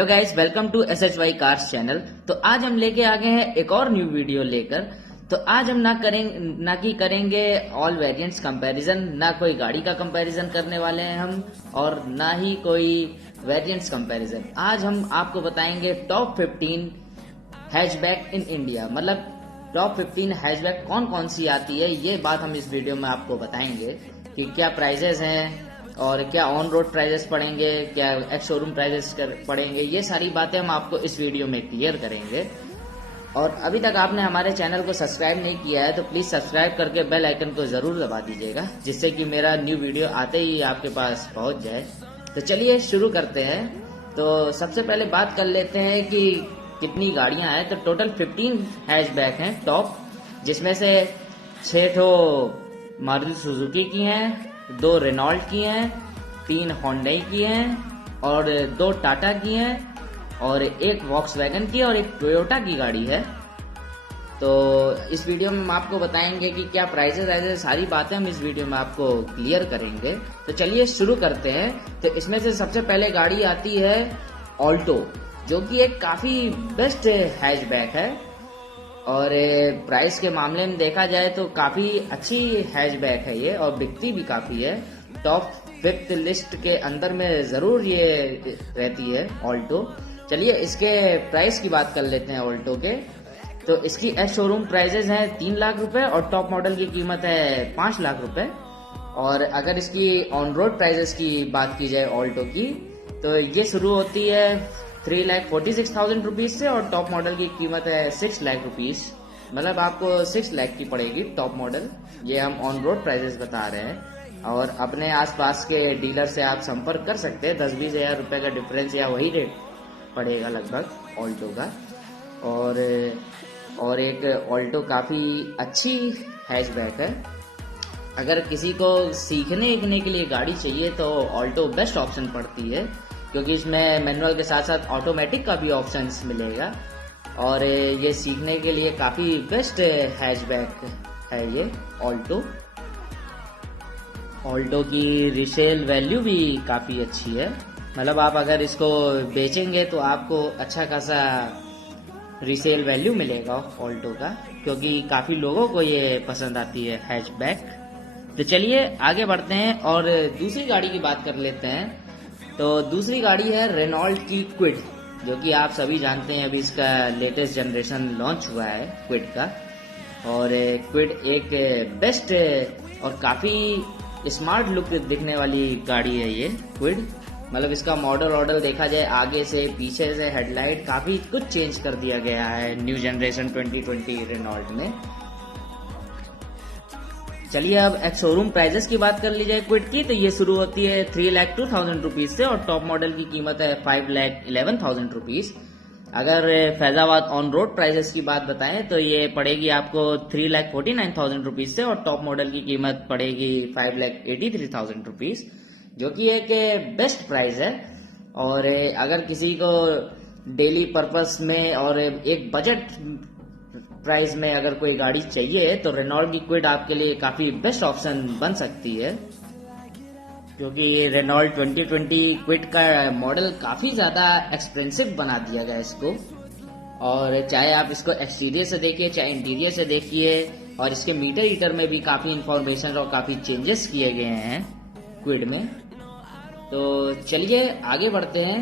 Hello guys, welcome to SHY cars channel. तो आज हम लेके आ गए हैं एक और न्यू वीडियो लेकर। तो आज हम ना करेंगे ऑल वेरिएंट्स कंपैरिजन, ना कोई गाड़ी का कंपैरिजन करने वाले हैं हम, और ना ही कोई वेरिएंट्स कंपैरिजन। आज हम आपको बताएंगे टॉप 15 हैचबैक इन इंडिया, मतलब टॉप 15 हैचबैक कौन कौन सी आती है, ये बात हम इस वीडियो में आपको बताएंगे कि क्या प्राइजेस हैं और क्या ऑन रोड प्राइजेस पड़ेंगे, क्या एक्स शोरूम प्राइजेस पड़ेंगे। ये सारी बातें हम आपको इस वीडियो में क्लियर करेंगे। और अभी तक आपने हमारे चैनल को सब्सक्राइब नहीं किया है तो प्लीज सब्सक्राइब करके बेल आइकन को जरूर दबा दीजिएगा, जिससे कि मेरा न्यू वीडियो आते ही आपके पास पहुंच जाए। तो चलिए शुरू करते हैं। तो सबसे पहले बात कर लेते हैं कि कितनी गाड़ियां हैं। तो टोटल 15 हैचबैक हैं टॉप, जिसमें से 6 ठो मारुति सुजुकी की हैं, 2 रेनॉल्ट की हैं, 3 होंडई की हैं और 2 टाटा की हैं और 1 वॉक्सवैगन की और 1 टोयोटा की गाड़ी है। तो इस वीडियो में हम आपको बताएंगे कि क्या प्राइसेस है, सारी बातें हम इस वीडियो में आपको क्लियर करेंगे। तो चलिए शुरू करते हैं। तो इसमें से सबसे पहले गाड़ी आती है ऑल्टो, जो कि एक काफी बेस्ट हैचबैक है और प्राइस के मामले में देखा जाए तो काफी अच्छी हैचबैक है ये, और बिकती भी काफी है। टॉप 5th लिस्ट के अंदर में जरूर ये रहती है ऑल्टो। चलिए इसके प्राइस की बात कर लेते हैं ऑल्टो के। तो इसकी एस शोरूम प्राइजेस हैं 3 लाख रुपए और टॉप मॉडल की कीमत है 5 लाख रुपए। और अगर इसकी ऑन रोड प्राइजेस की बात की जाए ऑल्टो की, तो ये शुरू होती है 3,46,000 रुपीज से और टॉप मॉडल की कीमत है 6 लाख रुपीज, मतलब आपको 6 लाख की पड़ेगी टॉप मॉडल। ये हम ऑन रोड प्राइजेस बता रहे हैं और अपने आसपास के डीलर से आप संपर्क कर सकते हैं। 10-20 हजार रुपए का डिफरेंस या वही रेट पड़ेगा लगभग ऑल्टो का। और एक ऑल्टो काफी अच्छी हैचबैक है। अगर किसी को सीखने के लिए गाड़ी चाहिए तो ऑल्टो बेस्ट ऑप्शन पड़ती है, क्योंकि इसमें मैनुअल के साथ साथ ऑटोमेटिक का भी ऑप्शंस मिलेगा और ये सीखने के लिए काफी बेस्ट हैचबैक है ये ऑल्टो। ऑल्टो की रिसेल वैल्यू भी काफी अच्छी है, मतलब आप अगर इसको बेचेंगे तो आपको अच्छा खासा रिसेल वैल्यू मिलेगा ऑल्टो का, क्योंकि काफी लोगों को ये पसंद आती है हैचबैक। तो चलिए आगे बढ़ते हैं और दूसरी गाड़ी की बात कर लेते हैं। तो दूसरी गाड़ी है रेनॉल्ट की क्विड, जो कि आप सभी जानते हैं अभी इसका लेटेस्ट जनरेशन लॉन्च हुआ है क्विड का। और क्विड एक बेस्ट और काफी स्मार्ट लुक दिखने वाली गाड़ी है ये क्विड। मतलब इसका मॉडल देखा जाए आगे से पीछे से हेडलाइट काफी कुछ चेंज कर दिया गया है न्यू जनरेशन 2020 रेनॉल्ट में। चलिए अब एक्स शोरूम प्राइजेस की बात कर ली जाए क्विड की, तो ये शुरू होती है 3,02,000 रुपीज से और टॉप मॉडल की कीमत है 5,11,000 रुपीज। अगर फैजाबाद ऑन रोड प्राइजेस की बात बताएं तो ये पड़ेगी आपको 3,49,000 रुपीज से और टॉप मॉडल की कीमत पड़ेगी 5,83,000 रुपीज, जो कि एक बेस्ट प्राइस है। और अगर किसी को डेली पर्पस में और एक बजट प्राइस में अगर कोई गाड़ी चाहिए तो रेनॉल्ट की क्विड आपके लिए काफी बेस्ट ऑप्शन बन सकती है, क्योंकि रेनॉल्ट 2020 क्विड का मॉडल काफी ज्यादा एक्सपेंसिव बना दिया गया इसको। और चाहे आप इसको एक्सटीरियर से देखिए चाहे इंटीरियर से देखिए, और इसके मीटर हीटर में भी काफी इंफॉर्मेशन और काफी चेंजेस किए गए हैं क्विड में। तो चलिए आगे बढ़ते हैं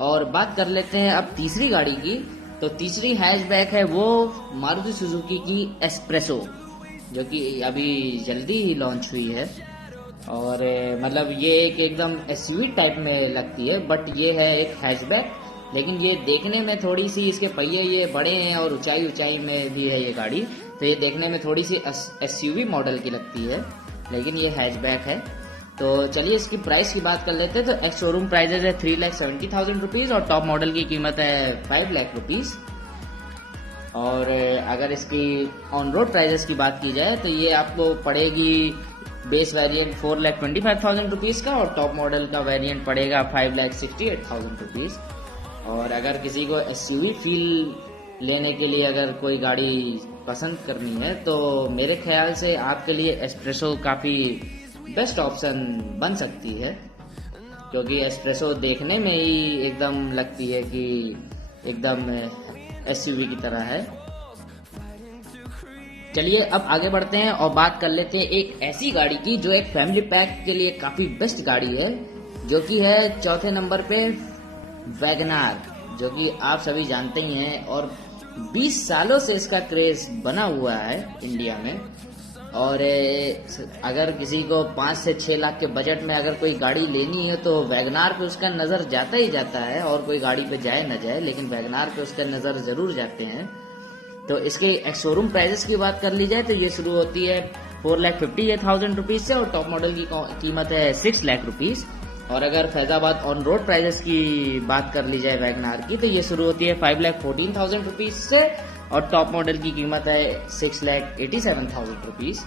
और बात कर लेते हैं अब तीसरी गाड़ी की। तो तीसरी हैचबैक है वो मारुति सुजुकी की एस्प्रेसो, जो कि अभी जल्दी ही लॉन्च हुई है। और मतलब ये एक एकदम एसयूवी टाइप में लगती है, बट ये है एक हैचबैक, लेकिन ये देखने में थोड़ी सी इसके पहिए ये बड़े हैं और ऊंचाई में भी है ये गाड़ी, तो ये देखने में थोड़ी सी एसयूवी मॉडल की लगती है, लेकिन ये हैचबैक है। तो चलिए इसकी प्राइस की बात कर लेते हैं। तो एक्स शोरूम प्राइजेस है 3,70,000 रुपीज और टॉप मॉडल की कीमत है 5 लाख रुपीज। और अगर इसकी ऑन रोड प्राइजेस की बात की जाए तो ये आपको पड़ेगी बेस वेरिएंट 4,25,000 रुपीज का और टॉप मॉडल का वेरिएंट पड़ेगा 5,68,000 रुपीज। और अगर किसी को एसयूवी फील लेने के लिए अगर कोई गाड़ी पसंद करनी है तो मेरे ख्याल से आपके लिए एस्प्रेसो काफी बेस्ट ऑप्शन बन सकती है। क्योंकि एस्प्रेसो देखने में ही एकदम लगती है कि एकदम एसयूवी की तरह है। चलिए अब आगे बढ़ते हैं और बात कर लेते हैं एक ऐसी गाड़ी की जो एक फैमिली पैक के लिए काफी बेस्ट गाड़ी है, जो कि है चौथे नंबर पे वैगनार, जो कि आप सभी जानते ही हैं और 20 सालों से इसका क्रेज बना हुआ है इंडिया में। और अगर किसी को 5 से 6 लाख के बजट में अगर कोई गाड़ी लेनी है तो वैगनार पे उसका नज़र जाता ही जाता है, और कोई गाड़ी पे जाए न जाए लेकिन वैगनार पे उसका नज़र जरूर जाते हैं। तो इसके शोरूम प्राइजेस की बात कर ली जाए तो ये शुरू होती है 4,50,000 रुपीज से और टॉप मॉडल की कीमत है 6 लाख रुपीज। और अगर फैजाबाद ऑन रोड प्राइजेस की बात कर ली जाए वैगनार की तो ये शुरू होती है 5,14,000 रुपीज से और टॉप मॉडल की कीमत है 6,87,000 रुपीज।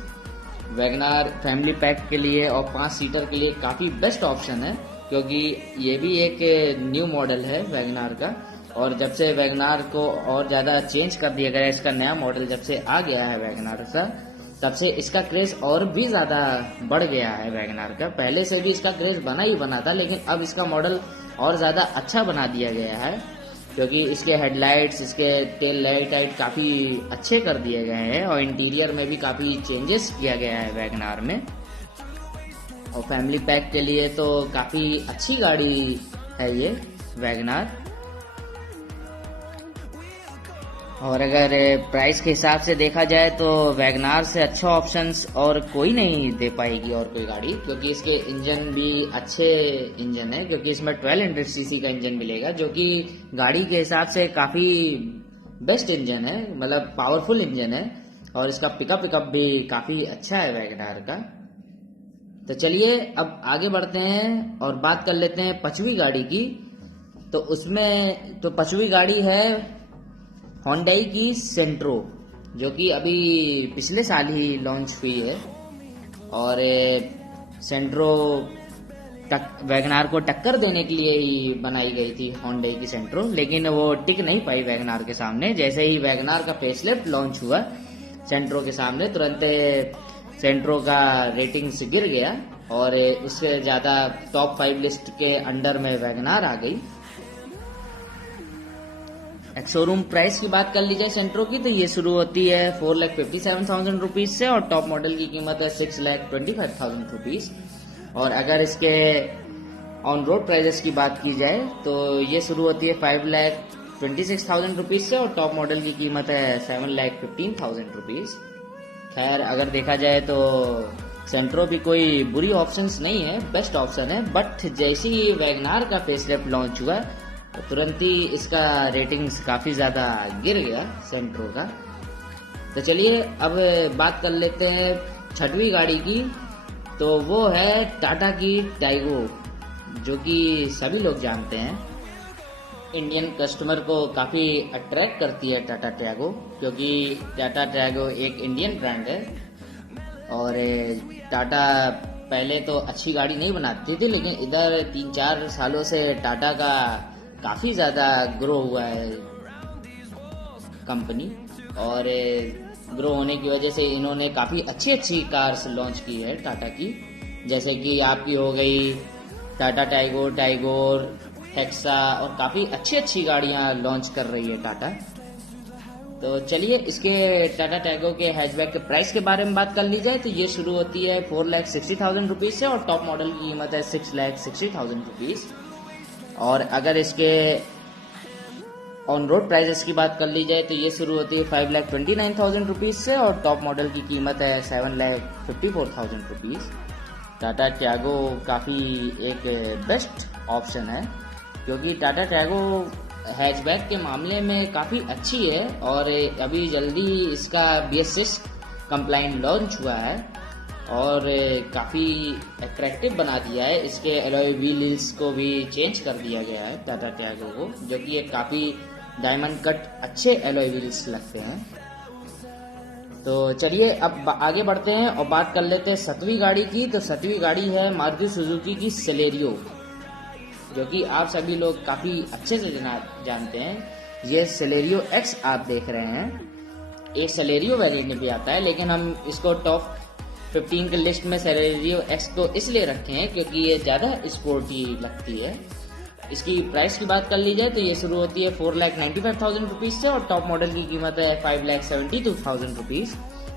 वैगनार फैमिली पैक के लिए और 5 सीटर के लिए काफी बेस्ट ऑप्शन है, क्योंकि ये भी एक न्यू मॉडल है वैगनार का, और जब से वैगनार को और ज्यादा चेंज कर दिया गया, इसका नया मॉडल जब से आ गया है वैगनार का, तब से इसका क्रेज और भी ज्यादा बढ़ गया है वैगनार का। पहले से भी इसका क्रेज बना ही बना था, लेकिन अब इसका मॉडल और ज्यादा अच्छा बना दिया गया है, क्योंकि इसके हेडलाइट्स, इसके टेल लाइट काफी अच्छे कर दिए गए हैं और इंटीरियर में भी काफी चेंजेस किया गया है वैगनार में। और फैमिली पैक के लिए तो काफी अच्छी गाड़ी है ये वैगनार। और अगर प्राइस के हिसाब से देखा जाए तो वैगनार से अच्छा ऑप्शंस और कोई नहीं दे पाएगी और कोई गाड़ी, क्योंकि इसके इंजन भी अच्छे इंजन है, क्योंकि इसमें 1200 सीसी का इंजन मिलेगा, जो कि गाड़ी के हिसाब से काफी बेस्ट इंजन है, मतलब पावरफुल इंजन है, और इसका पिकअप भी काफी अच्छा है वैगनार का। तो चलिए अब आगे बढ़ते हैं और बात कर लेते हैं 5वीं गाड़ी की। तो उसमें तो 5वीं गाड़ी है होंडई की सेंट्रो, जो कि अभी पिछले साल ही लॉन्च हुई है। और सेंट्रो वैगनार को टक्कर देने के लिए ही बनाई गई थी होंडई की सेंट्रो, लेकिन वो टिक नहीं पाई वैगनार के सामने। जैसे ही वैगनार का फेसलिफ्ट लॉन्च हुआ सेंट्रो के सामने, तुरंत सेंट्रो का रेटिंग्स गिर गया और उससे ज्यादा टॉप 5 लिस्ट के अंडर में वैगनार आ गई। शोरूम प्राइस की बात कर ली जाए सेंट्रो की तो ये शुरू होती है 4,57,000 रुपीज से और टॉप मॉडल की कीमत है 6,25,000 रुपीज। और अगर इसके ऑन रोड प्राइजेस की बात की जाए तो ये शुरू होती है 5,26,000 रुपीज से और टॉप मॉडल की कीमत है 7,15,000 रुपीज। खैर अगर देखा जाए तो सेंट्रो भी कोई बुरी ऑप्शंस नहीं है, बेस्ट ऑप्शन है, बट जैसे ही वैगनार का फेसलिफ्ट लॉन्च हुआ तो तुरंत ही इसका रेटिंग्स काफी ज्यादा गिर गया सेंट्रो का। तो चलिए अब बात कर लेते हैं 6वीं गाड़ी की। तो वो है टाटा की टाइगो, जो कि सभी लोग जानते हैं, इंडियन कस्टमर को काफी अट्रैक्ट करती है टाटा टाइगो, क्योंकि टाटा टाइगो एक इंडियन ब्रांड है। और टाटा पहले तो अच्छी गाड़ी नहीं बनाती थी, लेकिन इधर 3-4 सालों से टाटा का काफी ज्यादा ग्रो हुआ है कंपनी, और ग्रो होने की वजह से इन्होंने काफी अच्छी अच्छी कार्स लॉन्च की है टाटा की, जैसे कि आपकी हो गई टाटा टाइगो, टाइगोर, हेक्सा, और काफी अच्छी अच्छी गाड़ियां लॉन्च कर रही है टाटा। तो चलिए इसके टाटा टाइगो के हैचबैक के प्राइस के बारे में बात कर ली जाए तो ये शुरू होती है 4,60,000 रुपीज से और टॉप मॉडल की कीमत है 6,60,000 रुपीज। और अगर इसके ऑन रोड प्राइजेस की बात कर ली जाए तो ये शुरू होती है 5,29,000 रुपीज से और टॉप मॉडल की कीमत है 7,54,000 रुपीज। टाटा टाइगो काफी एक बेस्ट ऑप्शन है, क्योंकि टाटा टाइगो हैचबैक के मामले में काफी अच्छी है और अभी जल्दी इसका BS6 कंप्लाइंट लॉन्च हुआ है और काफी अट्रैक्टिव बना दिया है। इसके एलॉय व्हील्स को भी चेंज कर दिया गया है टाटा टाइगो को, जो कि एक काफी डायमंड कट अच्छे एलॉय व्हील्स लगते हैं। तो चलिए अब आगे बढ़ते हैं और बात कर लेते हैं 7वीं गाड़ी की। तो 7वीं गाड़ी है मारुति सुजुकी की सेलेरियो, जो कि आप सभी लोग काफी अच्छे से जानते हैं। ये सेलेरियो एक्स आप देख रहे हैं, एक सेलेरियो वेरिएंट में भी आता है, लेकिन हम इसको टॉप 15 के लिस्ट में सेलेरियो एक्स को इसलिए रखे हैं क्योंकि ये ज़्यादा स्पोर्टी लगती है। इसकी प्राइस की बात कर ली जाए तो ये शुरू होती है 4,95,000 रुपीज़ से और टॉप मॉडल की कीमत है 5,72,000 रुपीज़।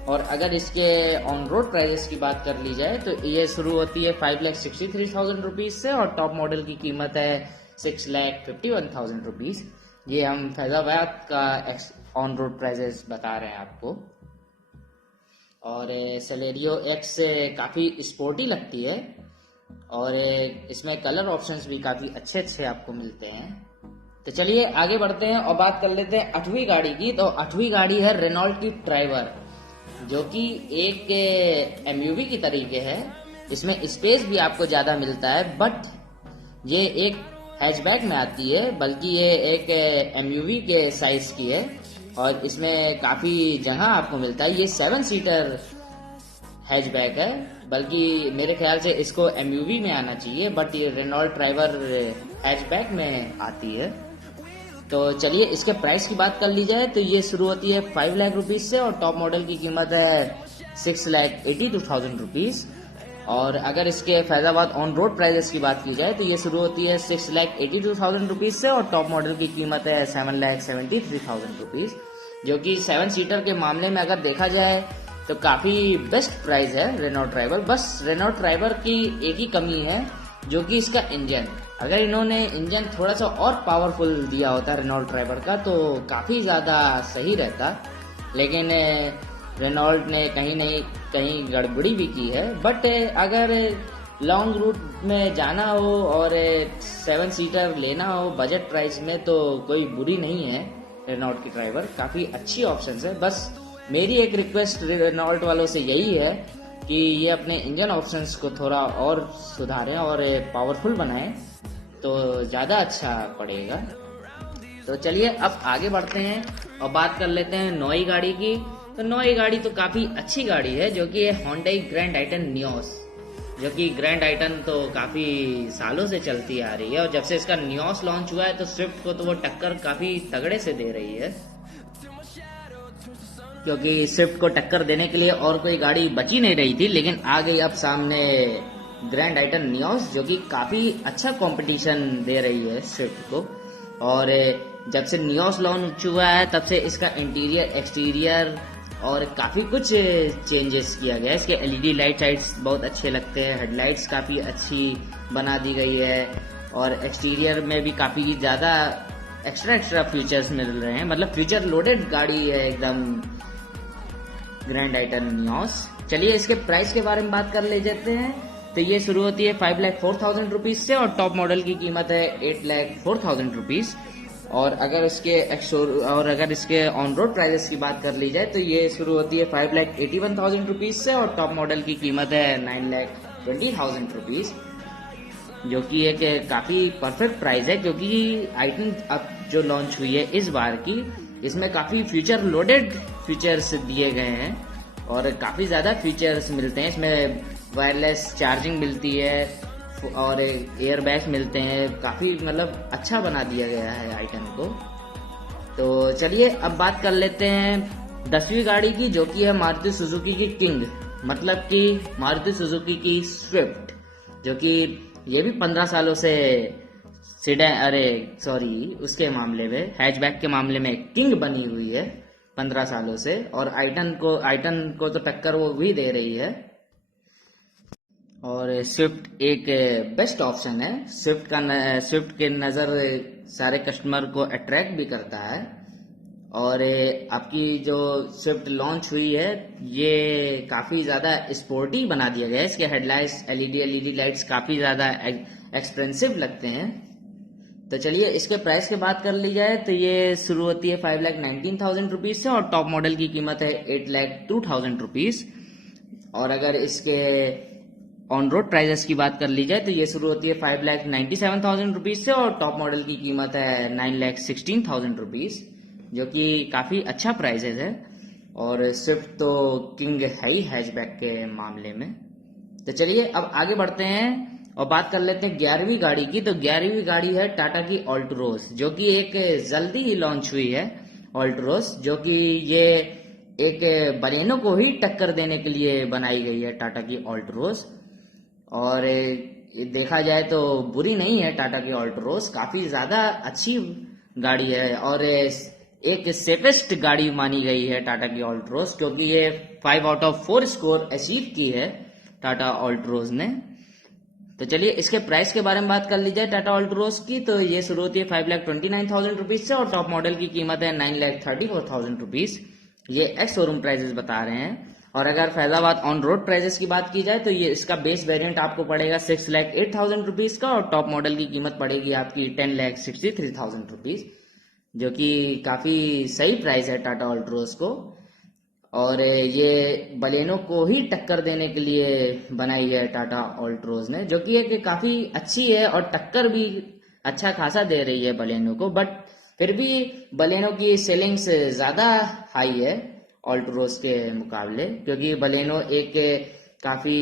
और अगर इसके ऑन रोड प्राइजेस की बात कर ली जाए तो ये शुरू होती है 5,63,000 रुपीज़ से और टॉप मॉडल की कीमत है 6,51,000 रुपीज़। ये हम फैजाबाद का ऑन रोड प्राइजेस बता रहे हैं आपको। और सेलेरियो एक्स काफ़ी स्पोर्टी लगती है और इसमें कलर ऑप्शंस भी काफ़ी अच्छे अच्छे आपको मिलते हैं। तो चलिए आगे बढ़ते हैं और बात कर लेते हैं 8वीं गाड़ी की। तो 8वीं गाड़ी है रेनॉल्ट की ट्राइबर, जो कि एक एमयूवी की तरीके है। इसमें स्पेस भी आपको ज़्यादा मिलता है, बट ये एक हैचबैक में आती है, बल्कि ये एक एमयूवी के साइज की है और इसमें काफ़ी जगह आपको मिलता है। ये 7 सीटर हैचबैक है, बल्कि मेरे ख्याल से इसको एमयूवी में आना चाहिए, बट ये रेनॉल्ट ट्राइबर हैचबैक में आती है। तो चलिए इसके प्राइस की बात कर ली जाए तो ये शुरू होती है 5 लाख रुपीज़ से और टॉप मॉडल की कीमत है 6,82,000 रुपीज़। और अगर इसके फैजाबाद ऑन रोड प्राइजेस की बात की जाए तो ये शुरू होती है 6,82,000 रुपीज़ से और टॉप मॉडल की कीमत है 7,73,000 रुपीज़, जो कि 7 सीटर के मामले में अगर देखा जाए तो काफ़ी बेस्ट प्राइस है रेनॉल्ट ट्राइबर। बस रेनॉल्ट ट्राइबर की एक ही कमी है, जो कि इसका इंजन। अगर इन्होंने इंजन थोड़ा सा और पावरफुल दिया होता रेनॉल्ट ट्राइबर का तो काफ़ी ज़्यादा सही रहता, लेकिन रेनॉल्ट ने कहीं नहीं कहीं गड़बड़ी भी की है। बट अगर लॉन्ग रूट में जाना हो और 7 सीटर लेना हो बजट प्राइस में तो कोई बुरी नहीं है रेनॉल्ट की ट्राइबर, काफ़ी अच्छी ऑप्शन है। बस मेरी एक रिक्वेस्ट रेनॉल्ट वालों से यही है कि ये अपने इंजन ऑप्शंस को थोड़ा और सुधारें और पावरफुल बनाएं तो ज़्यादा अच्छा पड़ेगा। तो चलिए अब आगे बढ़ते हैं और बात कर लेते हैं नई गाड़ी की। तो नई गाड़ी तो काफ़ी अच्छी गाड़ी है, जो कि है होंडा ग्रैंड आइटन नियोस, जो कि ग्रैंड आइटन तो काफ़ी सालों से चलती आ रही है और जब से इसका नियोस लॉन्च हुआ है तो स्विफ्ट को तो वो टक्कर काफ़ी तगड़े से दे रही है, क्योंकि स्विफ्ट को टक्कर देने के लिए और कोई गाड़ी बची नहीं रही थी। लेकिन आ गई अब सामने ग्रैंड आइटन नियोस, जो कि काफ़ी अच्छा कंपटीशन दे रही है स्विफ्ट को। और जब से नियोस लॉन्च हुआ है तब से इसका इंटीरियर एक्सटीरियर और काफ़ी कुछ चेंजेस किया गया है। इसके एलईडी लाइट्स बहुत अच्छे लगते हैं, हेडलाइट्स काफ़ी अच्छी बना दी गई है और एक्सटीरियर में भी काफ़ी ज़्यादा एक्स्ट्रा फीचर्स मिल रहे हैं। मतलब फ्यूचर लोडेड गाड़ी है एकदम ग्रैंड आइटन नियोस। चलिए इसके प्राइस के बारे में बात कर ले जाते हैं। तो ये शुरू होती है 5,04,000 रुपीज़ से और टॉप मॉडल की कीमत है 8,04,000 रुपीज़। और अगर इसके ऑन रोड प्राइजेस की बात कर ली जाए तो ये शुरू होती है 5,81,000 रुपीज़ से और टॉप मॉडल की कीमत है 9,20,000 रुपीज़, जो कि एक काफ़ी परफेक्ट प्राइस है, क्योंकि आइटन अब जो लॉन्च हुई है इस बार की, इसमें काफ़ी फ्यूचर लोडेड फीचर्स दिए गए हैं और काफ़ी ज़्यादा फीचर्स मिलते हैं। इसमें वायरलेस चार्जिंग मिलती है और एयर बैग्स मिलते हैं, काफ़ी मतलब अच्छा बना दिया गया है आइटम को। तो चलिए अब बात कर लेते हैं 10वीं गाड़ी की, जो कि है मारुति सुजुकी की किंग, मतलब कि मारुति सुजुकी की स्विफ्ट, जो कि ये भी 15 सालों से उसके मामले में हैचबैक के मामले में किंग बनी हुई है 15 सालों से। और आइटन को तो टक्कर वो भी दे रही है। और स्विफ्ट एक बेस्ट ऑप्शन है। स्विफ्ट के नज़र सारे कस्टमर को अट्रैक्ट भी करता है। और आपकी जो स्विफ्ट लॉन्च हुई है ये काफ़ी ज़्यादा स्पोर्टी बना दिया गया है। इसके हेडलाइट्स एलईडी लाइट्स काफ़ी ज़्यादा एक्सपेंसिव लगते हैं। तो चलिए इसके प्राइस की बात कर ली जाए तो ये शुरू होती है 5,19,000 रुपीज़ से और टॉप मॉडल की कीमत है 8,02,000 रुपीज़। और अगर इसके ऑन रोड प्राइजेस की बात कर ली जाए तो ये शुरू होती है 5,97,000 रुपीज़ से और टॉप मॉडल की कीमत है 9,16,000 रुपीज़, जो कि काफ़ी अच्छा प्राइजेस है। और स्विफ्ट तो किंग है ही हैचबैक के मामले में। तो चलिए अब आगे बढ़ते हैं और बात कर लेते हैं 11वीं गाड़ी की। तो 11वीं गाड़ी है टाटा की ऑल्ट्रोज, जो कि एक जल्दी ही लॉन्च हुई है ऑल्ट्रोज, जो कि ये एक बलेनो को ही टक्कर देने के लिए बनाई गई है टाटा की ऑल्ट्रोज। और ये देखा जाए तो बुरी नहीं है टाटा की ऑल्ट्रोज, काफी ज्यादा अच्छी गाड़ी है और एक सेफेस्ट गाड़ी मानी गई है टाटा की ऑल्ट्रोज, क्योंकि ये 5/4 स्कोर अचीव की है टाटा ऑल्ट्रोज ने। तो चलिए इसके प्राइस के बारे में बात कर ली जाए टाटा ऑल्ट्रोज की, तो ये शुरू होती है 5,29,000 रुपीज से और टॉप मॉडल की कीमत है 9,34,000 रुपीज। ये एक्स शोरूम प्राइजेस बता रहे हैं। और अगर फैजाबाद ऑन रोड प्राइजेस की बात की जाए तो ये इसका बेस वेरिएंट आपको पड़ेगा 6,08,000 रुपीज का और टॉप मॉडल की कीमत पड़ेगी आपकी 10,63,000 रुपीज, जो कि काफी सही प्राइस है टाटा ऑल्ट्रोज को। और ये बलेनो को ही टक्कर देने के लिए बनाई है टाटा ऑल्ट्रोज ने, जो कि एक काफी अच्छी है और टक्कर भी अच्छा खासा दे रही है बलेनो को। बट फिर भी बलेनो की सेलिंग्स ज्यादा हाई है ऑल्ट्रोज के मुकाबले, क्योंकि बलेनो एक काफी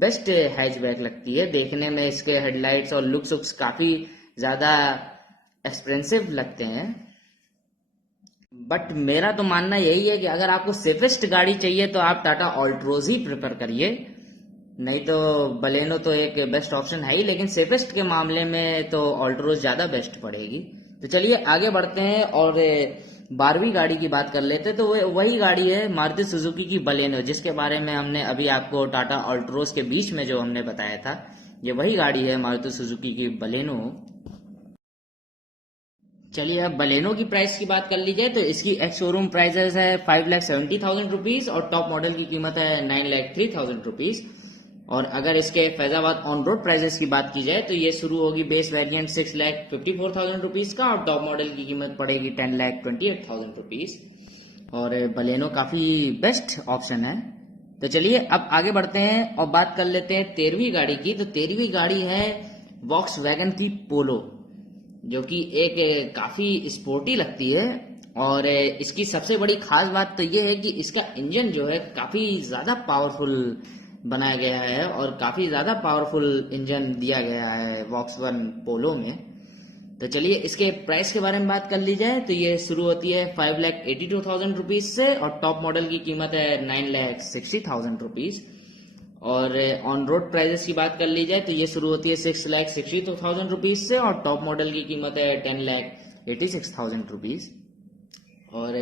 बेस्ट हैचबैक लगती है देखने में। इसके हेडलाइट्स और लुक्स काफी ज्यादा एक्सपेंसिव लगते हैं। बट मेरा तो मानना यही है कि अगर आपको सेफेस्ट गाड़ी चाहिए तो आप टाटा ऑल्ट्रोज ही प्रेफर करिए, नहीं तो बलेनो तो एक बेस्ट ऑप्शन है ही, लेकिन सेफेस्ट के मामले में तो ऑल्ट्रोज ज्यादा बेस्ट पड़ेगी। तो चलिए आगे बढ़ते हैं और 12वीं गाड़ी की बात कर लेते हैं। तो वही गाड़ी है मारुति सुजुकी की बलेनो, जिसके बारे में हमने अभी आपको टाटा ऑल्ट्रोज के बीच में जो हमने बताया था, ये वही गाड़ी है मारुति सुजुकी की बलेनो। चलिए अब बलेनो की प्राइस की बात कर ली जाए तो इसकी एक्स शोरूम प्राइसेस है 5,70,000 रुपीज और टॉप मॉडल की कीमत है 9,03,000 रुपीज। और अगर इसके फैजाबाद ऑन रोड प्राइसेस की बात की जाए तो ये शुरू होगी बेस वेरिएंट 6,54,000 रुपीज का और टॉप मॉडल की कीमत पड़ेगी 10,28,000 रुपीज। और बलेनो काफी बेस्ट ऑप्शन है। तो चलिए अब आगे बढ़ते हैं और बात कर लेते हैं 13वीं गाड़ी की। तो 13वीं गाड़ी है वॉक्सवैगन की पोलो, जो कि एक काफी स्पोर्टी लगती है। और इसकी सबसे बड़ी खास बात तो ये है कि इसका इंजन जो है काफी ज्यादा पावरफुल बनाया गया है और काफी ज्यादा पावरफुल इंजन दिया गया है वॉक्सवैगन पोलो में। तो चलिए इसके प्राइस के बारे में बात कर ली जाए तो ये शुरू होती है 5,82,000 रुपीज से और टॉप मॉडल की कीमत है 9,60,000 रुपीज। और ऑन रोड प्राइजेस की बात कर ली जाए तो ये शुरू होती है 6,62,000 रुपीज से और टॉप मॉडल की कीमत है 10,86,000 रुपीज। और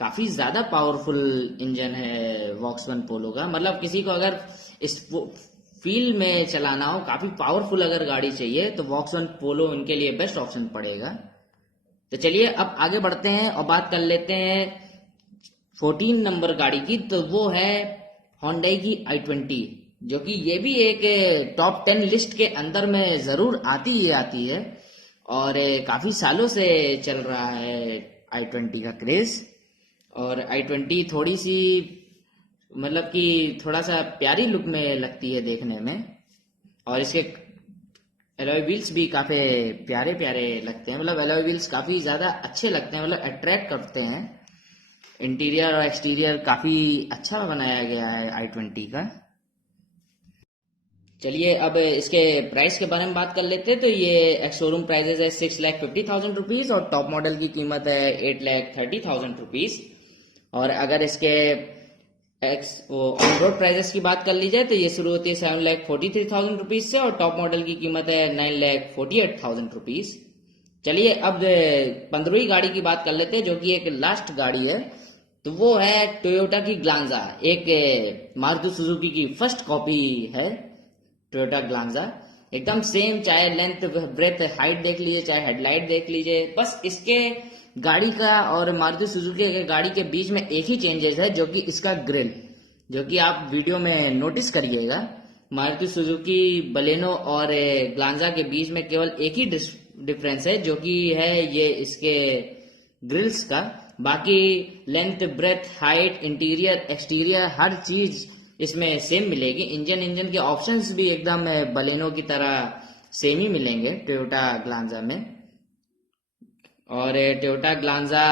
काफी ज्यादा पावरफुल इंजन है वॉक्सवैगन पोलो का, मतलब किसी को अगर इस फील्ड में चलाना हो, काफी पावरफुल अगर गाड़ी चाहिए तो वॉक्सवैगन पोलो उनके लिए बेस्ट ऑप्शन पड़ेगा। तो चलिए अब आगे बढ़ते हैं और बात कर लेते हैं 14 नंबर गाड़ी की। तो वो है Hyundai की i20, जो कि ये भी एक टॉप 10 लिस्ट के अंदर में जरूर आती ही आती है और काफी सालों से चल रहा है i20 का क्रेज। और i20 थोड़ी सी मतलब कि थोड़ा सा प्यारी लुक में लगती है देखने में और इसके एलॉय व्हील्स भी काफी प्यारे प्यारे लगते हैं, मतलब एलॉय व्हील्स काफी ज्यादा अच्छे लगते हैं, मतलब अट्रैक्ट करते हैं। इंटीरियर और एक्सटीरियर काफी अच्छा बनाया गया है i20 का। चलिए अब इसके प्राइस के बारे में बात कर लेते हैं। तो ये एक्स शोरूम प्राइजेस है 6,50,000 रुपीज और टॉप मॉडल की कीमत है 8,30,000 रुपीज। और अगर इसके ऑन रोड प्राइजेस की बात कर ली जाए तो ये शुरू होती है 7,43,000 रुपीज से और टॉप मॉडल की कीमत है 9,48,000 रुपीज। चलिए अब 15वीं गाड़ी की बात कर लेते हैं, जो कि एक लास्ट गाड़ी है। तो वो है टोयोटा की ग्लांजा, एक मारुति सुजुकी की फर्स्ट कॉपी है टोयोटा ग्लांजा। एकदम सेम, चाहे लेंथ ब्रेथ हाइट देख लीजिए, चाहे हेडलाइट देख लीजिए, बस इसके गाड़ी का और मारुति सुजुकी के गाड़ी के बीच में एक ही चेंजेस है, जो कि इसका ग्रिल, जो कि आप वीडियो में नोटिस करिएगा। मारुति सुजुकी बलेनो और ग्लांजा के बीच में केवल एक ही डिफरेंस है, जो कि है ये इसके ग्रिल्स का। बाकी length breadth height interior exterior हर चीज इसमें सेम मिलेगी। इंजन के ऑप्शंस भी एकदम बलेनो की तरह सेम ही मिलेंगे टोयोटा ग्लांजा में। और टोयोटा ग्लांजा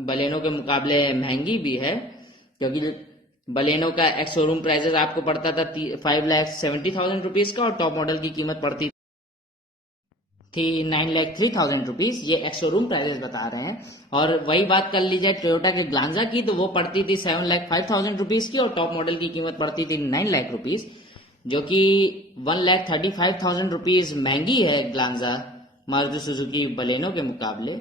बलेनो के मुकाबले महंगी भी है, क्योंकि बलेनो का एक्स शोरूम प्राइसेस आपको पड़ता था 5,70,000 रुपीज का और टॉप मॉडल की कीमत पड़ती थी 9,03,000 रुपीज, ये एक्स शोरूम प्राइसेस बता रहे हैं। और वही बात कर ली जाए टोयोटा के ग्लांजा की, तो वो पड़ती थी 7,05,000 रुपीज की, और टॉप मॉडल की कीमत पड़ती थी 9 लाख रुपीज, जो कि 1,35,000 रुपीज महंगी है ग्लांजा मारुति सुजुकी बलेनो के मुकाबले।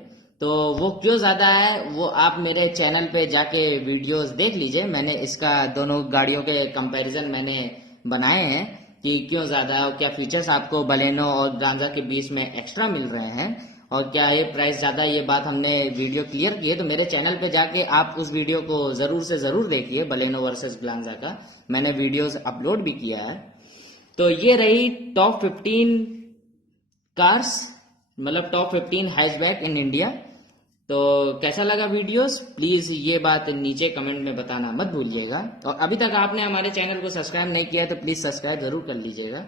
तो वो क्यों ज्यादा है वो आप मेरे चैनल पे जाके वीडियोस देख लीजिए, मैंने इसका दोनों गाड़ियों के कंपैरिजन मैंने बनाए हैं कि क्यों ज्यादा और क्या फीचर्स आपको बलेनो और ग्लांजा के बीच में एक्स्ट्रा मिल रहे हैं और क्या ये प्राइस ज्यादा, ये बात हमने वीडियो क्लियर की है। तो मेरे चैनल पे जाके आप उस वीडियो को जरूर से जरूर देखिए, बलेनो वर्सेस ग्लांजा का मैंने वीडियोस अपलोड भी किया है। तो ये रही टॉप 15 कार्स, मतलब टॉप 15 हैचबैक इन इंडिया। तो कैसा लगा वीडियोस, प्लीज ये बात नीचे कमेंट में बताना मत भूलिएगा। और अभी तक आपने हमारे चैनल को सब्सक्राइब नहीं किया है तो प्लीज सब्सक्राइब जरूर कर लीजिएगा।